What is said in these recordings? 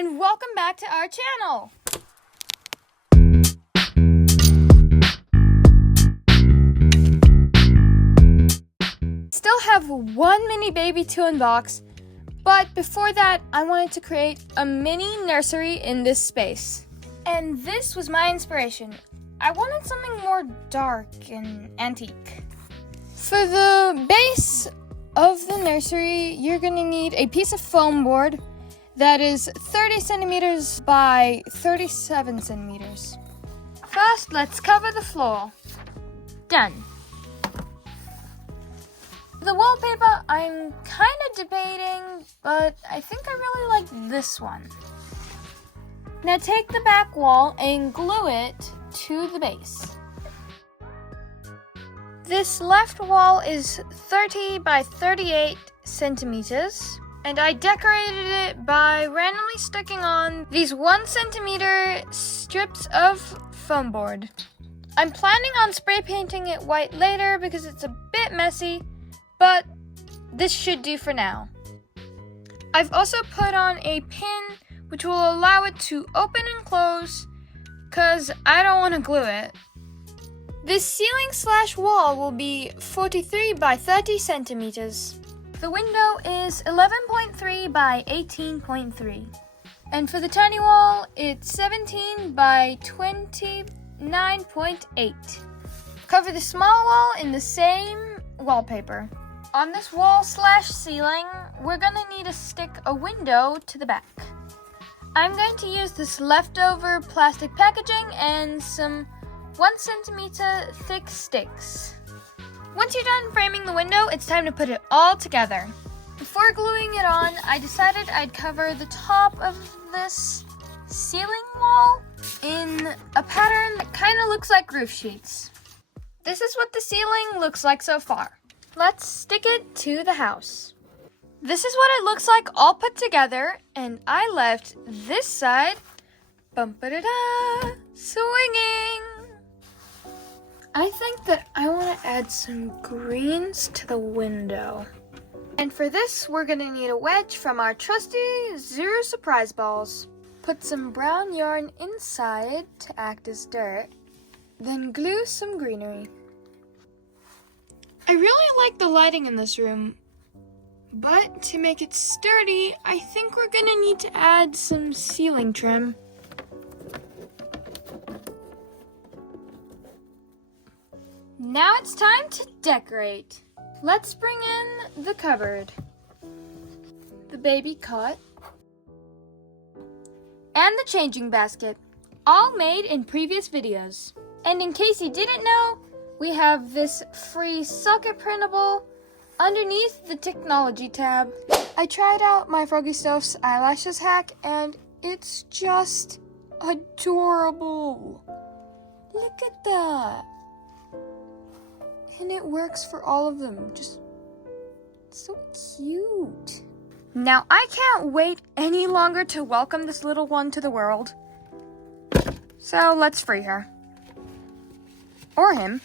and welcome back to our channel. Still have one mini baby to unbox, but before that, I wanted to create a mini nursery in this space. And this was my inspiration. I wanted something more dark and antique. For the base of the nursery, you're gonna need a piece of foam board that is 30 centimeters by 37 centimeters. First, let's cover the floor. Done. The wallpaper, I'm kind of debating, but I think I really like this one. Now take the back wall and glue it to the base. This left wall is 30 by 38 centimeters, and I decorated it by randomly sticking on these 1 centimeter strips of foam board. I'm planning on spray painting it white later because it's a bit messy, but this should do for now. I've also put on a pin which will allow it to open and close because I don't want to glue it. This ceiling/wall will be 43 by 30 centimeters. The window is 11.3 by 18.3. And for the tiny wall, it's 17 by 29.8. Cover the small wall in the same wallpaper. On this wall/ceiling, we're gonna need to stick a window to the back. I'm going to use this leftover plastic packaging and some 1 centimeter thick sticks. Once you're done framing the window, it's time to put it all together. Before gluing it on, I decided I'd cover the top of this ceiling wall in a pattern that kind of looks like roof sheets. This is what the ceiling looks like so far. Let's stick it to the house. This is what it looks like all put together, and I left this side, bum-ba-da-da, swinging. I think that I want to add some greens to the window. And for this, we're going to need a wedge from our trusty Zuru surprise balls. Put some brown yarn inside to act as dirt, then glue some greenery. I really like the lighting in this room, but to make it sturdy, I think we're gonna need to add some ceiling trim. Now it's time to decorate. Let's bring in the cupboard, the baby cot, and the changing basket, all made in previous videos. And in case you didn't know, we have this free socket printable underneath the technology tab. I tried out my Froggy Stuff's eyelashes hack and it's just adorable. Look at that. And it works for all of them. Just so cute. Now I can't wait any longer to welcome this little one to the world. So let's free her. Or him.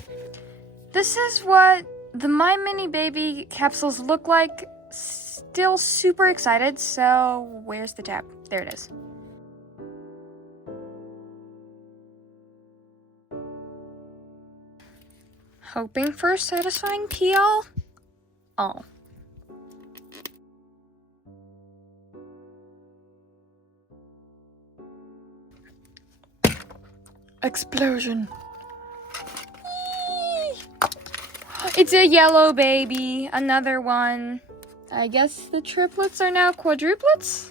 This is what the My Mini Baby capsules look like. Still super excited, so where's the tab? There it is. Hoping for a satisfying peel? Oh. Explosion. It's a yellow baby, another one. I guess the triplets are now quadruplets?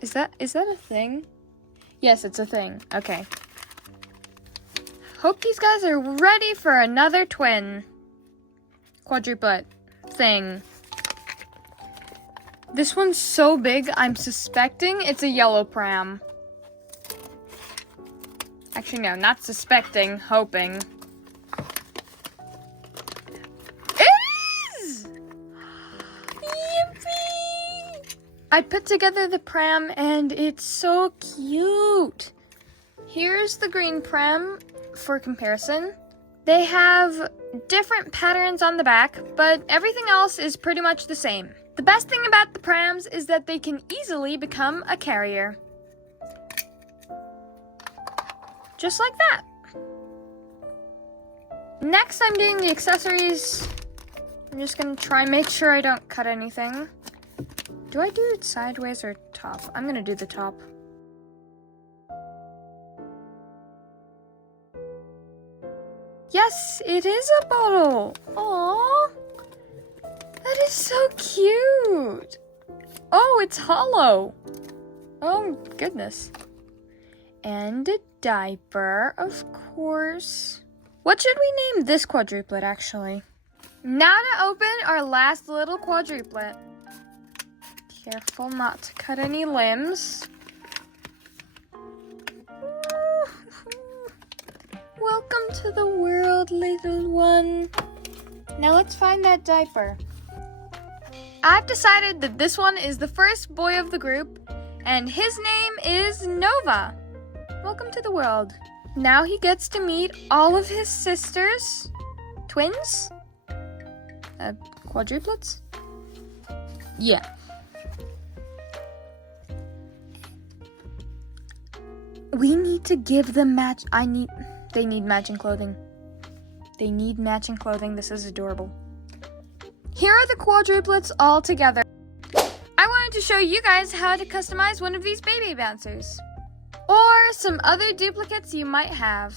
Is that a thing? Yes, it's a thing. Okay. Hope these guys are ready for another twin. Quadruplet thing. This one's so big, I'm suspecting it's a yellow pram. Actually, no, not suspecting, hoping. I put together the pram and it's so cute. Here's the green pram for comparison. They have different patterns on the back, but everything else is pretty much the same. The best thing about the prams is that they can easily become a carrier. Just like that. Next, I'm doing the accessories. I'm just gonna try and make sure I don't cut anything. Do I do it sideways or top? I'm gonna do the top. Yes, it is a bottle. Aww. That is so cute. Oh, it's hollow. Oh, goodness. And a diaper, of course. What should we name this quadruplet, actually? Now to open our last little quadruplet. Careful not to cut any limbs. Welcome to the world, little one. Now let's find that diaper. I've decided that this one is the first boy of the group, and his name is Nova. Welcome to the world. Now he gets to meet all of his sisters. Twins? Quadruplets? Yeah. We need to give them they need matching clothing. They need matching clothing. This is adorable. Here are the quadruplets all together. I wanted to show you guys how to customize one of these baby bouncers. Or some other duplicates you might have.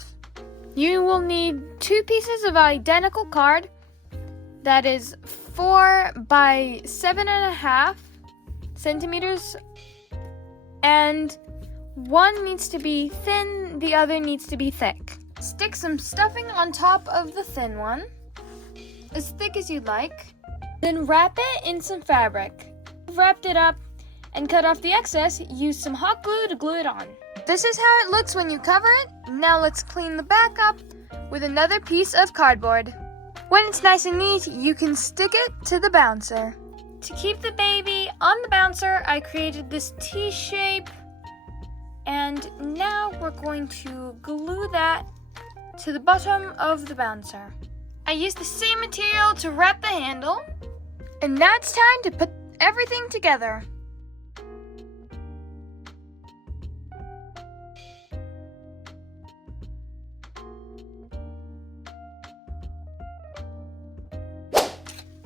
You will need 2 pieces of identical card that is 4 by 7.5 centimeters, and one needs to be thin, the other needs to be thick. Stick some stuffing on top of the thin one, as thick as you'd like. Then wrap it in some fabric. Wrapped it up and cut off the excess, use some hot glue to glue it on. This is how it looks when you cover it. Now let's clean the back up with another piece of cardboard. When it's nice and neat, you can stick it to the bouncer. To keep the baby on the bouncer, I created this T shape, and now we're going to glue that to the bottom of the bouncer. I used the same material to wrap the handle, and now it's time to put everything together.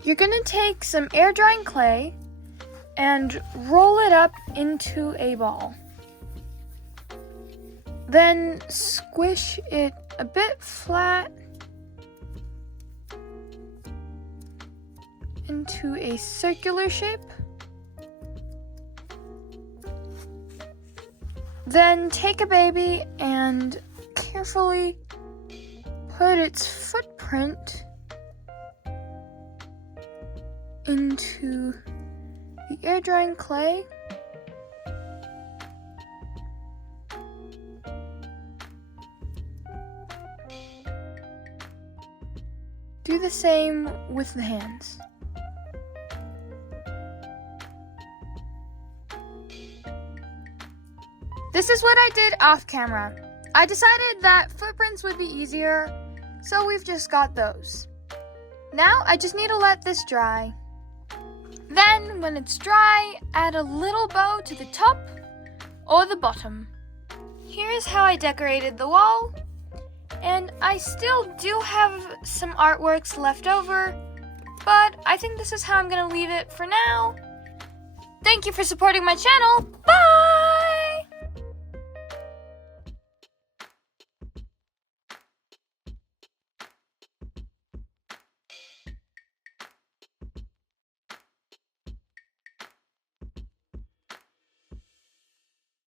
You're gonna take some air drying clay and roll it up into a ball. Then squish it a bit flat into a circular shape. Then take a baby and carefully put its footprint into the air drying clay. Do the same with the hands. This is what I did off camera. I decided that footprints would be easier, so we've just got those. Now I just need to let this dry. Then, when it's dry, add a little bow to the top or the bottom. Here's how I decorated the wall. And I still do have some artworks left over, but I think this is how I'm gonna leave it for now. Thank you for supporting my channel. Bye!